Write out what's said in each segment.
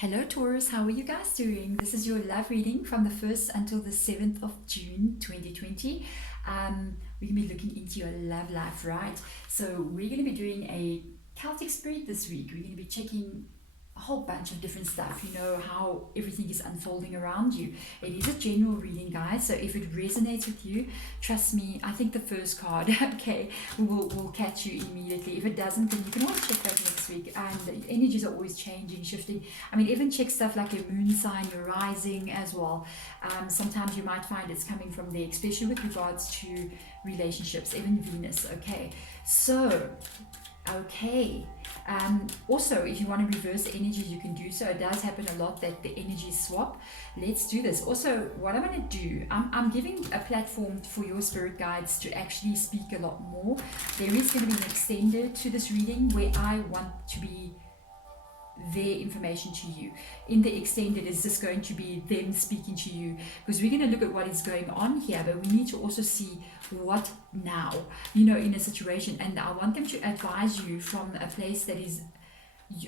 Hello Taurus, how are you guys doing? This is your love reading from the 1st until the 7th of June 2020. We're going to be looking into your love life, right? So we're going to be doing a Celtic spread this week. We're going to be checking a whole bunch of different stuff, how everything is unfolding around you. It is a general reading, guys, so if it resonates with you, trust me, I think the first card, okay, will catch you immediately. If it doesn't, then you can always check that next week. And the energies are always changing, shifting. I mean, even check stuff like your moon sign, your rising as well. Sometimes you might find it's coming from there, especially with regards to relationships, even Venus. Okay, also, if you want to reverse the energies, you can do so. It does happen a lot that the energies swap. Let's do this. Also, what I'm going to do, I'm giving a platform for your spirit guides to actually speak a lot more. There is going to be an extender to this reading where I want to be their information to you. In the extended, is just going to be them speaking to you, because we're going to look at what is going on here, but we need to also see what now, in a situation. And I want them to advise you from a place that is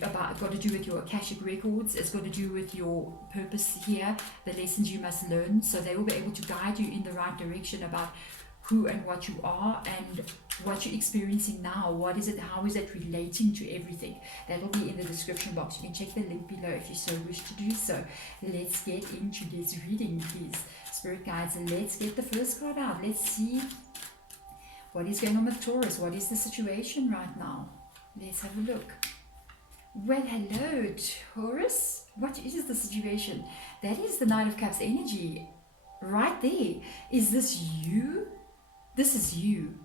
got to do with your Akashic records. It's got to do with your purpose here, the lessons you must learn, so they will be able to guide you in the right direction about who and what you are and what you're experiencing now. What is it? How is it relating to everything? That will be in the description box. You can check the link below if you so wish to do so. Let's get into this reading, please, spirit guides, and let's get the first card out. Let's see what is going on with Taurus. What is the situation right now? Let's have a look. Well, hello Taurus. What is the situation? That is the Knight of Cups energy right there. Is this you? This is you.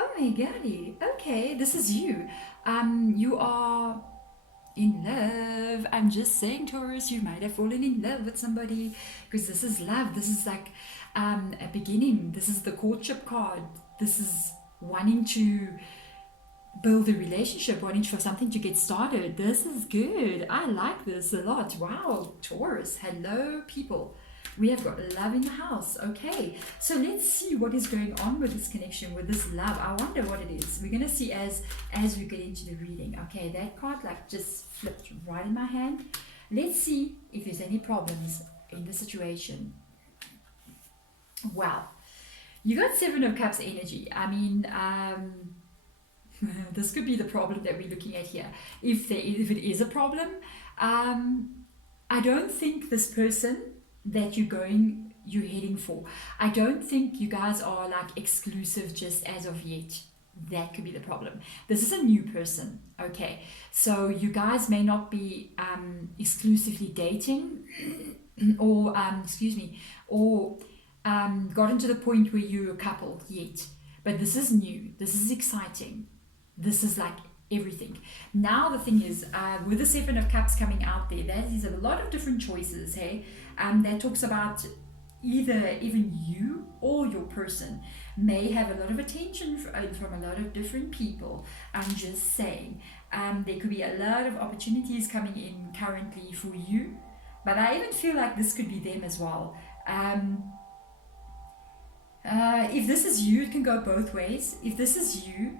Oh my golly. Okay, this is you. You are in love. I'm just saying, Taurus, you might have fallen in love with somebody, because this is love. This is like a beginning. This is the courtship card. This is wanting to build a relationship, wanting for something to get started. This is good. I like this a lot. Wow, Taurus. Hello, people. We have got love in the house. Okay, so let's see what is going on with this connection, with this love. I wonder what it is. We're going to see as we get into the reading. Okay, that card just flipped right in my hand. Let's see if there's any problems in the situation. Wow, you got Seven of Cups energy. I mean, this could be the problem that we're looking at here. If it is a problem, I don't think this person that you're heading for, I don't think you guys are like exclusive just as of yet. That could be the problem. This is a new person. Okay, so you guys may not be exclusively dating or gotten to the point where you're a couple yet, but this is new. This is exciting. This is like everything. Now the thing is, with the Seven of Cups coming out there, that is a lot of different choices, hey? That talks about either even you or your person may have a lot of attention from a lot of different people. I'm just saying, there could be a lot of opportunities coming in currently for you, but I even feel like this could be them as well. If this is you, it can go both ways. If this is you,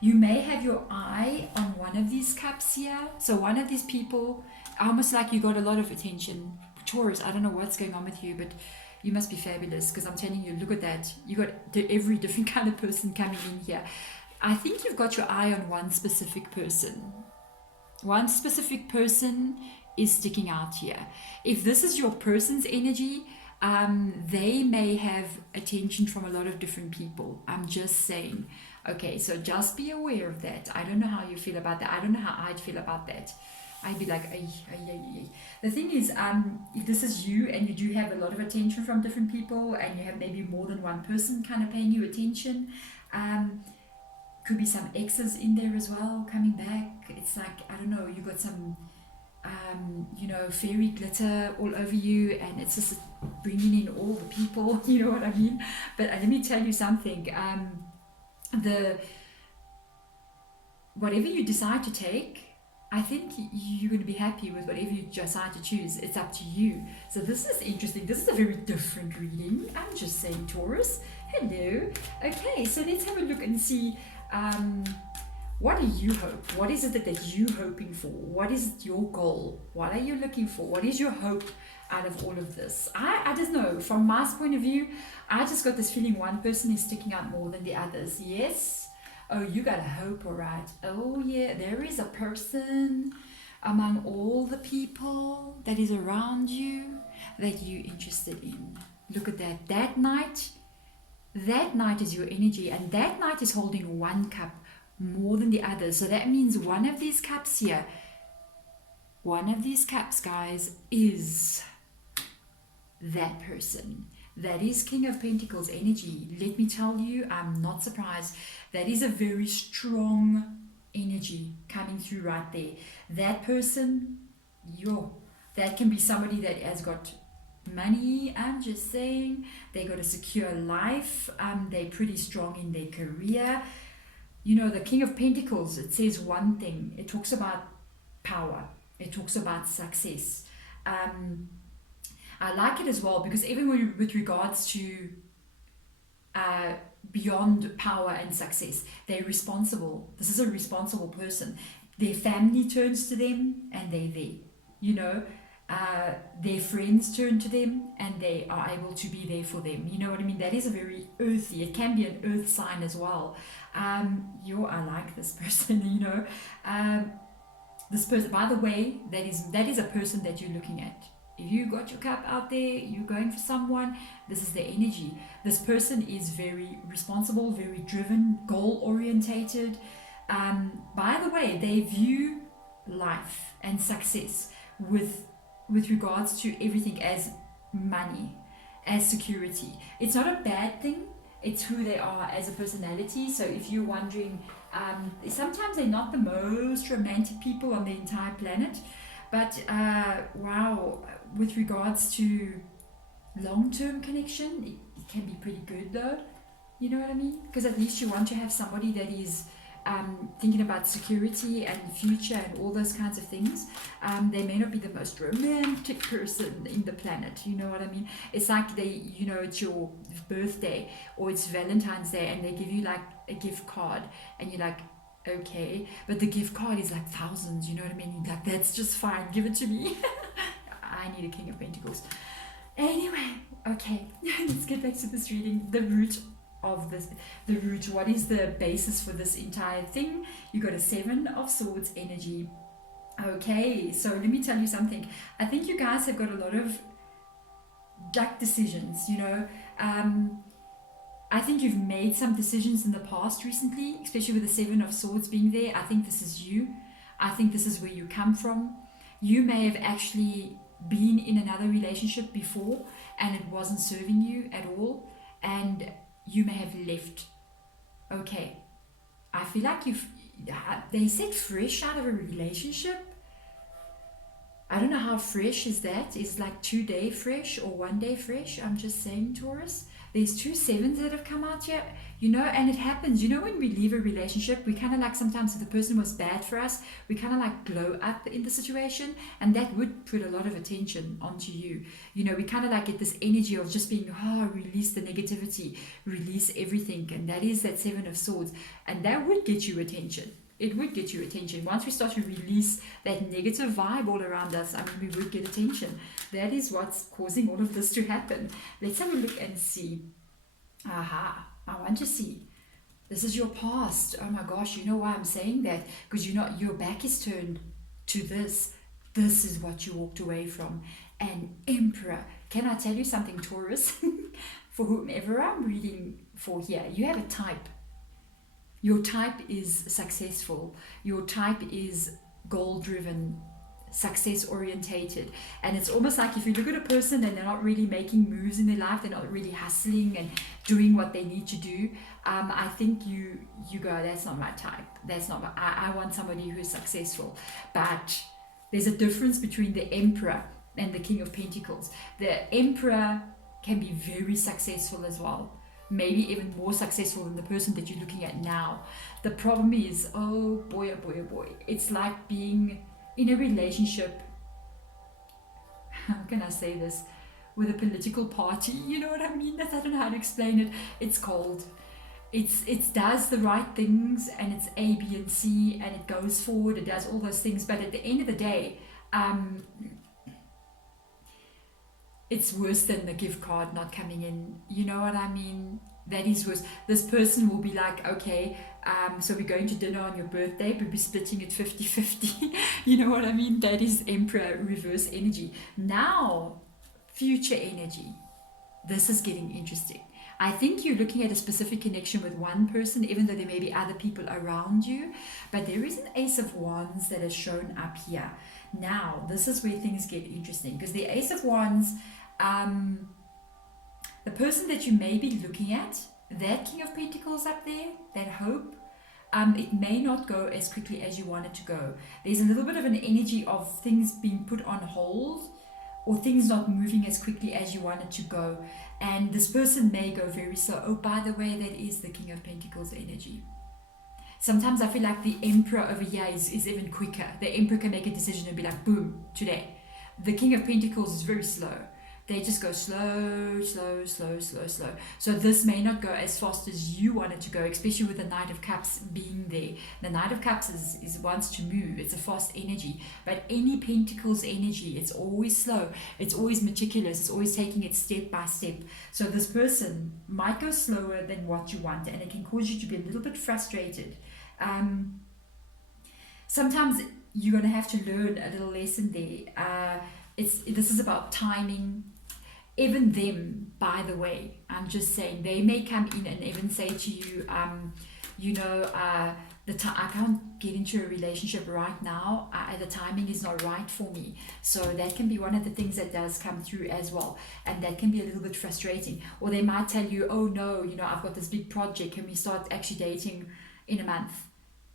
you may have your eye on one of these cups here. So one of these people, almost like you got a lot of attention. Taurus, I don't know what's going on with you, but you must be fabulous, because I'm telling you, look at that. You got every different kind of person coming in here. I think you've got your eye on one specific person. One specific person is sticking out here. If this is your person's energy, they may have attention from a lot of different people. I'm just saying. Okay, so just be aware of that. I don't know how you feel about that. I don't know how I'd feel about that. I'd be like, ay, ay, ay, ay. The thing is, if this is you and you do have a lot of attention from different people, and you have maybe more than one person kind of paying you attention, could be some exes in there as well coming back. It's like, I don't know, you got some fairy glitter all over you, and it's just bringing in all the people, you know what I mean? But let me tell you something, whatever you decide to take, I think you're going to be happy with whatever you decide to choose. It's up to you. So this is interesting. This is a very different reading. I'm just saying, Taurus. Hello. Okay, so let's have a look and see What do you hope? What is it that you're hoping for? What is your goal? What are you looking for? What is your hope out of all of this? I just know, from my point of view, I just got this feeling one person is sticking out more than the others. Yes? Oh, you got a hope, all right. Oh, yeah, there is a person among all the people that is around you that you're interested in. Look at that. That knight is your energy, and that knight is holding one cup more than the others. So that means one of these cups here, one of these cups, guys, is that person. That is King of Pentacles energy. Let me tell you, I'm not surprised. That is a very strong energy coming through right there. That person, that can be somebody that has got money. I'm just saying, they got a secure life. They're pretty strong in their career. You know, the King of Pentacles, it says one thing. It talks about power. It talks about success. I like it as well because even with regards to beyond power and success, they're responsible. This is a responsible person. Their family turns to them and they're there. You know, their friends turn to them and they are able to be there for them. You know what I mean? That is a very earthy, it can be an earth sign as well. I like this person, you know. This person, by the way, that is a person that you're looking at. If you got your cup out there, you're going for someone, this is the energy. This person is very responsible, very driven, goal orientated. By the way, they view life and success with regards to everything as money, as security. It's not a bad thing. It's who they are as a personality. So if you're wondering, sometimes they're not the most romantic people on the entire planet, but wow, with regards to long-term connection, it can be pretty good though. You know what I mean? Because at least you want to have somebody that is thinking about security and future and all those kinds of things. They may not be the most romantic person in the planet, you know what I mean? It's like it's your birthday or it's Valentine's Day and they give you like a gift card and you're like, okay, but the gift card is like thousands, you know what I mean? You're like, that's just fine, give it to me. I need a King of Pentacles. Anyway, okay, let's get back to this reading. The root, what is the basis for this entire thing? You got a 7 of Swords energy. Okay, so let me tell you something. I think you guys have got a lot of gut decisions, you know. I think you've made some decisions in the past recently, especially with the 7 of Swords being there. I think this is you. I think this is where you come from. You may have actually been in another relationship before and it wasn't serving you at all, and you may have left. Okay, I feel like they said fresh out of a relationship. I don't know how fresh is that. Is like 2 day fresh or 1 day fresh? I'm just saying, Taurus. There's 2 sevens that have come out here, you know, and it happens. You know, when we leave a relationship, we kind of like, sometimes if the person was bad for us, we kind of like glow up in the situation, and that would put a lot of attention onto you. You know, we kind of like get this energy of just being, release the negativity, release everything, and that is that 7 of Swords, and that would get you attention. It would get you attention. Once we start to release that negative vibe all around us, I mean, we would get attention. That is what's causing all of this to happen. Let's have a look and see. Aha, I want to see. This is your past. Oh my gosh, you know why I'm saying that? Because your back is turned to this. This is what you walked away from. An Emperor. Can I tell you something, Taurus? For whomever I'm reading for here, you have a type. Your type is successful. Your type is goal-driven, success-orientated. And it's almost like if you look at a person and they're not really making moves in their life, they're not really hustling and doing what they need to do, I think you go, that's not my type. That's not my, I want somebody who's successful. But there's a difference between the Emperor and the King of Pentacles. The Emperor can be very successful as well. Maybe even more successful than the person that you're looking at now. The problem is, oh boy, it's like being in a relationship, how can I say this, with a political party, you know what I mean? I don't know how to explain it. It's cold. it does the right things, and it's A, B, and C, and it goes forward. It does all those things, but at the end of the day, it's worse than the gift card not coming in. You know what I mean? That is worse. This person will be like, okay, so we're going to dinner on your birthday, but we're splitting it 50-50. You know what I mean? That is Emperor reverse energy. Now, future energy. This is getting interesting. I think you're looking at a specific connection with one person, even though there may be other people around you. But there is an Ace of Wands that has shown up here. Now, this is where things get interesting, because the Ace of Wands, the person that you may be looking at, that King of Pentacles up there, that hope, it may not go as quickly as you want it to go. There's a little bit of an energy of things being put on hold, or things not moving as quickly as you want it to go. And this person may go very slow. Oh, by the way, that is the King of Pentacles energy. Sometimes I feel like the Emperor over here is even quicker. The Emperor can make a decision and be like, boom, today. The King of Pentacles is very slow. They just go slow, slow, slow, slow, slow. So this may not go as fast as you want it to go, especially with the Knight of Cups being there. The Knight of Cups is wants to move. It's a fast energy. But any Pentacles energy, it's always slow. It's always meticulous. It's always taking it step by step. So this person might go slower than what you want, and it can cause you to be a little bit frustrated. Sometimes you're going to have to learn a little lesson there. This is about timing. Even them, by the way, I'm just saying, they may come in and even say to you, I can't get into a relationship right now. The timing is not right for me. So that can be one of the things that does come through as well. And that can be a little bit frustrating. Or they might tell you, oh no, I've got this big project. Can we start actually dating in a month?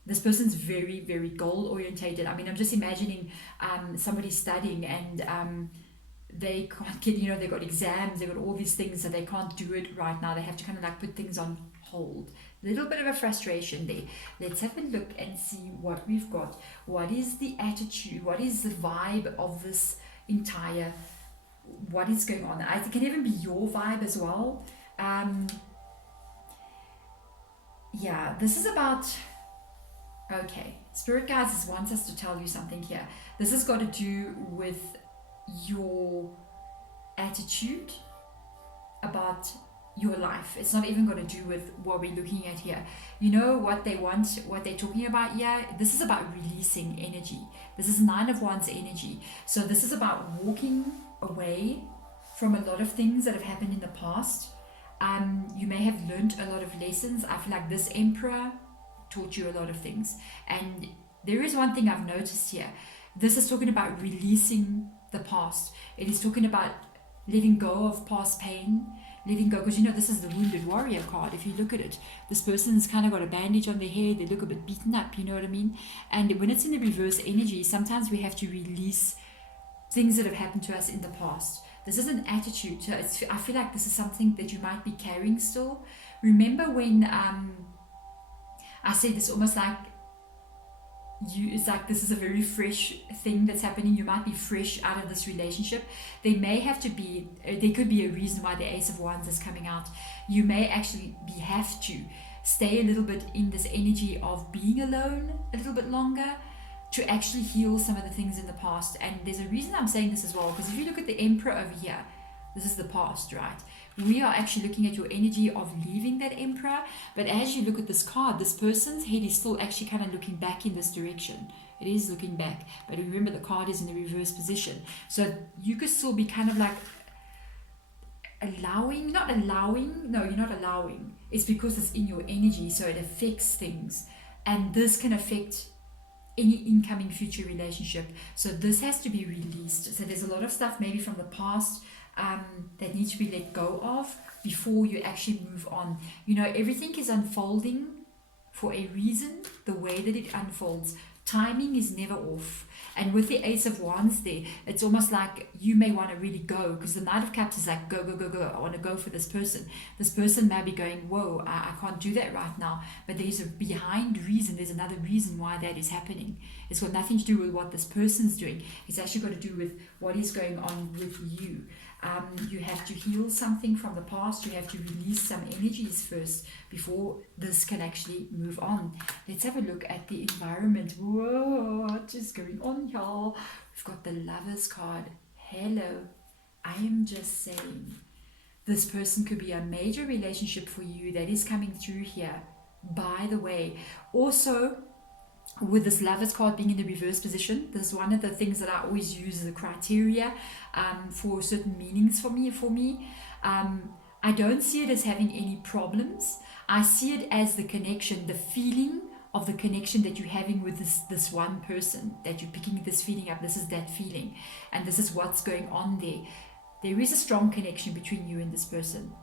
This person's very, very goal orientated. I mean, I'm just imagining somebody studying and they can't get, they've got exams, they've got all these things, so they can't do it right now. They have to kind of like put things on hold. A little bit of a frustration there. Let's have a look and see what we've got. What is the attitude? What is the vibe of this entire, what is going on? It can even be your vibe as well. This is about, okay, Spirit Guides wants us to tell you something here. This has got to do with your attitude about your life. It's not even going to do with what we're looking at here. You know what they want, what they're talking about here? This is about releasing energy. This is 9 of Wands energy. So this is about walking away from a lot of things that have happened in the past. You may have learned a lot of lessons. I feel like this Emperor taught you a lot of things. And there is one thing I've noticed here. This is talking about releasing the past. It is talking about letting go of past pain, letting go, because this is the Wounded Warrior card. If you look at it, this person's kind of got a bandage on their head, they look a bit beaten up, you know what I mean? And when it's in the reverse energy, sometimes we have to release things that have happened to us in the past. This is an attitude. So I feel like this is something that you might be carrying still. Remember when I said it's almost like it's like this is a very fresh thing that's happening. You might be fresh out of this relationship. There could be a reason why the Ace of Wands is coming out. You may actually have to stay a little bit in this energy of being alone a little bit longer to actually heal some of the things in the past. And there's a reason I'm saying this as well, because if you look at the Emperor over here, this is the past, right? We are actually looking at your energy of leaving that Emperor. But as you look at this card, this person's head is still actually kind of looking back in this direction. It is looking back. But remember, the card is in the reverse position. So you could still be kind of like allowing. No, you're not allowing. It's because it's in your energy, so it affects things. And this can affect any incoming future relationship. So this has to be released. So there's a lot of stuff maybe from the past that needs to be let go of before you actually move on. Everything is unfolding for a reason, the way that it unfolds. Timing is never off. And with the Ace of Wands there, it's almost like you may want to really go, because the Knight of Cups is like, go, go, go, go. I want to go for this person. This person may be going, whoa, I can't do that right now. But there's a behind reason. There's another reason why that is happening. It's got nothing to do with what this person's doing. It's actually got to do with what is going on with you. You have to heal something from the past. You have to release some energies first before this can actually move on. Let's have a look at the environment. Whoa, what is going on, y'all? We've got the Lovers card. Hello. I am just saying, this person could be a major relationship for you that is coming through here. By the way, also, with this Lovers card being in the reverse position, this is one of the things that I always use as a criteria for certain meanings for me. I don't see it as having any problems. I see it as the connection, the feeling of the connection that you're having with this one person, that you're picking this feeling up. This is that feeling, and this is what's going on there. There is a strong connection between you and this person.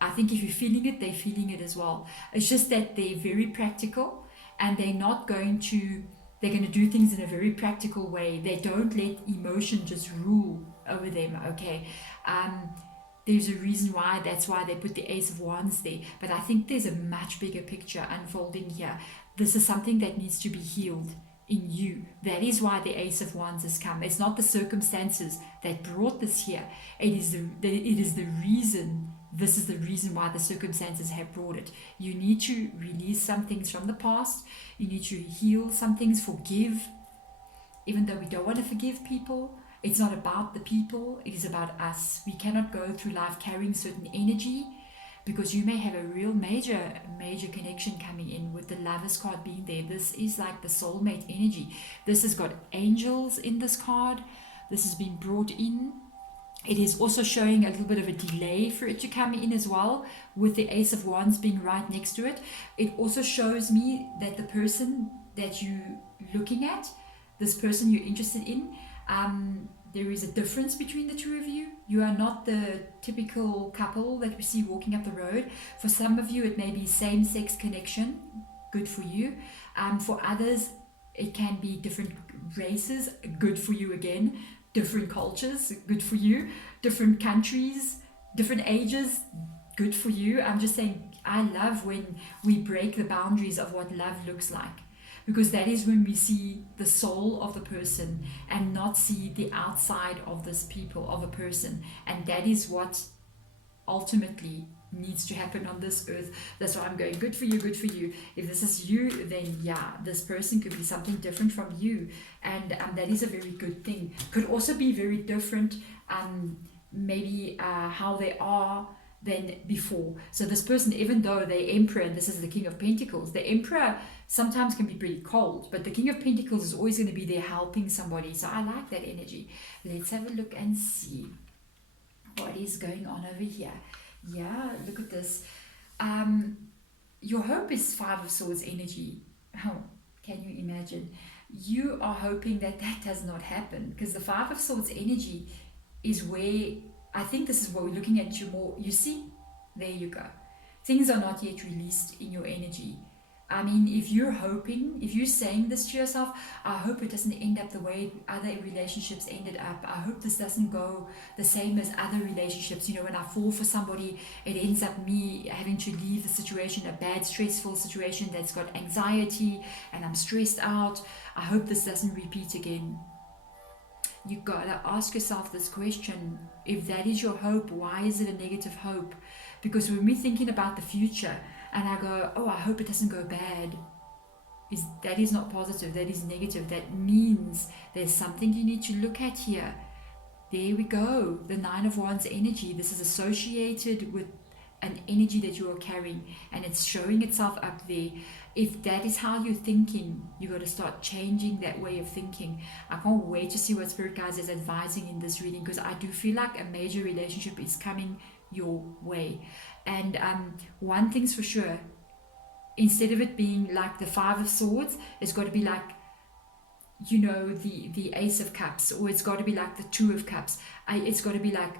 I think if you're feeling it, they're feeling it as well. It's just that they're very practical, and they're going to do things in a very practical way. They don't let emotion just rule over them, okay? There's a reason why, that's why they put the Ace of Wands there. But I think there's a much bigger picture unfolding here. This is something that needs to be healed in you. That is why the Ace of Wands has come. It's not the circumstances that brought this here. It is the reason. This is the reason why the circumstances have brought it. You need to release some things from the past. You need to heal some things, forgive. Even though we don't want to forgive people, it's not about the people, it is about us. We cannot go through life carrying certain energy, because you may have a real major connection coming in with the Lovers card being there. This is like the soulmate energy. This has got angels in this card. This has been brought in. It is also showing a little bit of a delay for it to come in as well, with the Ace of Wands being right next to it. It also shows me that the person that you're looking at, this person you're interested in, there is a difference between the two of you. You are not the typical couple that we see walking up the road. For some of you, it may be same-sex connection, good for you. For others, it can be different races, good for you again. Different cultures, good for you. Different countries, different ages, good for you. I'm just saying, I love when we break the boundaries of what love looks like, because that is when we see the soul of the person and not see the outside of a person. And that is what ultimately needs to happen on this earth. That's why I'm going, good for you, good for you. If this is you, then yeah, this person could be something different from you, and that is a very good thing. Could also be very different, maybe how they are than before. So this person, even though they're Emperor and this is the King of Pentacles, the Emperor sometimes can be pretty cold, but the King of Pentacles is always going to be there helping somebody. So I like that energy. Let's have a look and see what is going on over here. Yeah, look at this. Your hope is Five of Swords energy. Oh, can you imagine? You are hoping that does not happen, because the Five of Swords energy is where, I think this is what we're looking at you more. You see, there you go. Things are not yet released in your energy. I mean, if you're hoping, if you're saying this to yourself, I hope it doesn't end up the way other relationships ended up. I hope this doesn't go the same as other relationships. You know, when I fall for somebody, it ends up me having to leave the situation, a bad, stressful situation that's got anxiety and I'm stressed out. I hope this doesn't repeat again. You gotta ask yourself this question. If that is your hope, why is it a negative hope? Because when we're thinking about the future, and I go, oh, I hope it doesn't go bad, that is not positive, that is negative. That means there's something you need to look at here. There we go, the Nine of Wands energy. This is associated with an energy that you are carrying, and it's showing itself up there. If that is how you're thinking, you got to start changing that way of thinking. I can't wait to see what Spirit Guides is advising in this reading, because I do feel like a major relationship is coming your way. And one thing's for sure, instead of it being like the Five of Swords, it's got to be like, you know, the Ace of Cups, or it's got to be like the Two of Cups. It's got to be like,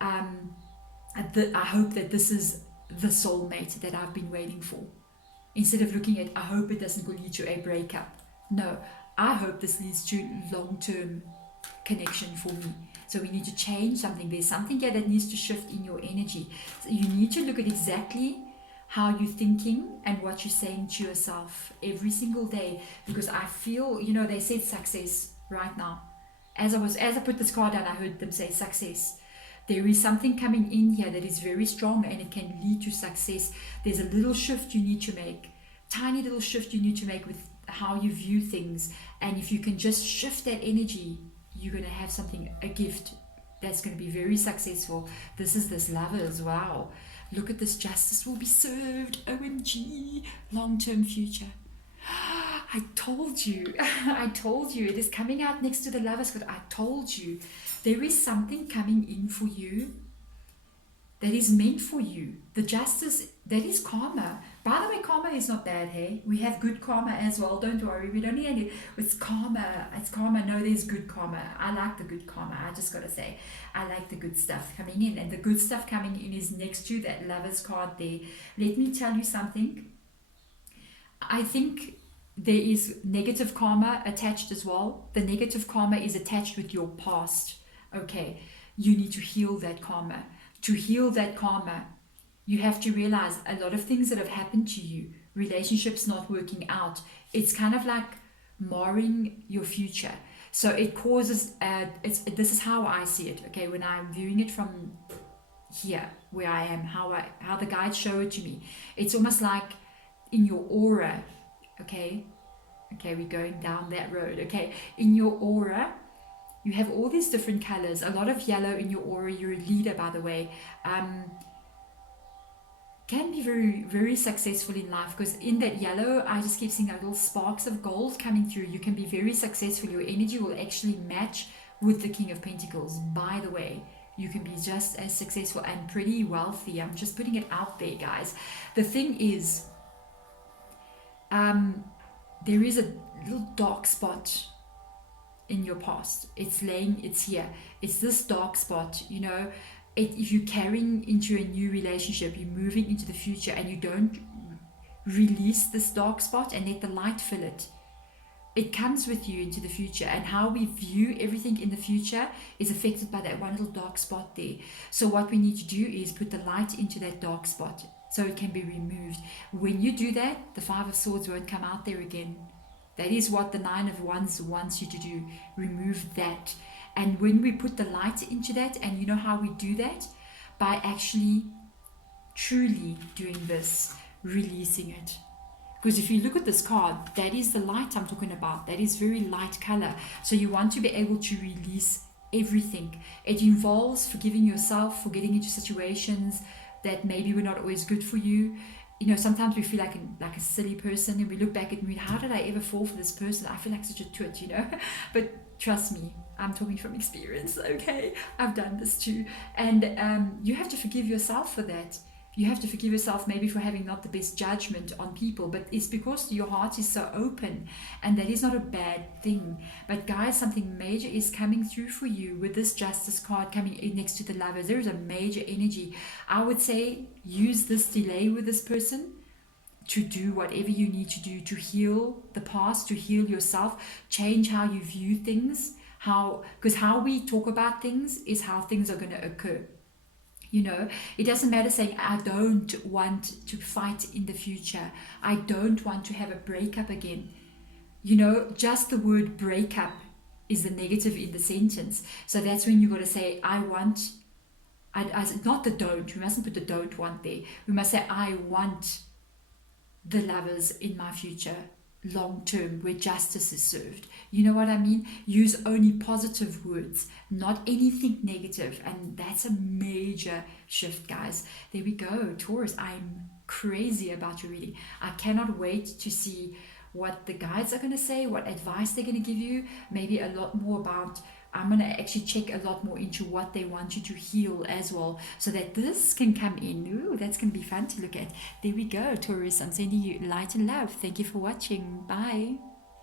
I hope that this is the soulmate that I've been waiting for. Instead of looking at, I hope it doesn't lead to a breakup. No, I hope this leads to long-term connection for me. So we need to change something. There's something here that needs to shift in your energy. So you need to look at exactly how you're thinking and what you're saying to yourself every single day. Because I feel, you know, they said success right now. as I put this card down, I heard them say success. There is something coming in here that is very strong and it can lead to success. There's a little shift you need to make, tiny little shift you need to make with how you view things. And if you can just shift that energy, you're going to have something, a gift that's going to be very successful. This is this Lovers. Wow. Look at this, justice will be served. OMG. Long-term future. I told you. I told you. It is coming out next to the Lovers card. I told you. There is something coming in for you that is meant for you. The justice, that is karma. By the way, karma is not bad, hey? We have good karma as well. Don't worry. We don't need any. It's karma. It's karma. No, there's good karma. I like the good karma. I just got to say, I like the good stuff coming in. And the good stuff coming in is next to that Lovers card there. Let me tell you something. I think there is negative karma attached as well. The negative karma is attached with your past. Okay, you need to heal that karma. To heal that karma, you have to realize a lot of things that have happened to you, relationships not working out, it's kind of like marring your future. So it causes, this is how I see it, okay, when I'm viewing it from here, where I am, how the guides show it to me. It's almost like in your aura, okay, we're going down that road, okay, in your aura, you have all these different colors, a lot of yellow in your aura. You're a leader, by the way. Can be very, very successful in life, because in that yellow, I just keep seeing little sparks of gold coming through. You can be very successful. Your energy will actually match with the King of Pentacles, by the way. You can be just as successful and pretty wealthy. I'm just putting it out there, guys. The thing is, there is a little dark spot in your past. It's here. It's this dark spot, you know. If you're carrying into a new relationship, you're moving into the future and you don't release this dark spot and let the light fill it, it comes with you into the future. And how we view everything in the future is affected by that one little dark spot there. So what we need to do is put the light into that dark spot so it can be removed. When you do that, the Five of Swords won't come out there again. That is what the Nine of Wands wants you to do. Remove that. And when we put the light into that, and you know how we do that? By actually truly doing this, releasing it. Because if you look at this card, that is the light I'm talking about. That is very light color. So you want to be able to release everything. It involves forgiving yourself for getting into situations that maybe were not always good for you. You know, sometimes we feel like a silly person, and we look back and read, how did I ever fall for this person? I feel like such a twit, you know. But trust me, I'm talking from experience, okay? I've done this too. And you have to forgive yourself for that. You have to forgive yourself maybe for having not the best judgment on people, but it's because your heart is so open, and that is not a bad thing. But guys, something major is coming through for you with this Justice card coming in next to the Lovers. There is a major energy. I would say use this delay with this person to do whatever you need to do to heal the past, to heal yourself, change how you view things, because how we talk about things is how things are going to occur. You know, it doesn't matter saying, I don't want to fight in the future. I don't want to have a breakup again. You know, just the word breakup is the negative in the sentence. So that's when you got to say, not the don't. We mustn't put the don't want there. We must say, I want the Lovers in my future, long term, where justice is served. You know what I mean? Use only positive words, not anything negative. And that's a major shift, guys. There we go. Taurus, I'm crazy about your reading. I cannot wait to see what the guides are going to say, what advice they're going to give you. Maybe a lot more about, I'm going to actually check a lot more into what they want you to heal as well, so that this can come in. Ooh, that's going to be fun to look at. There we go, Taurus. I'm sending you light and love. Thank you for watching. Bye.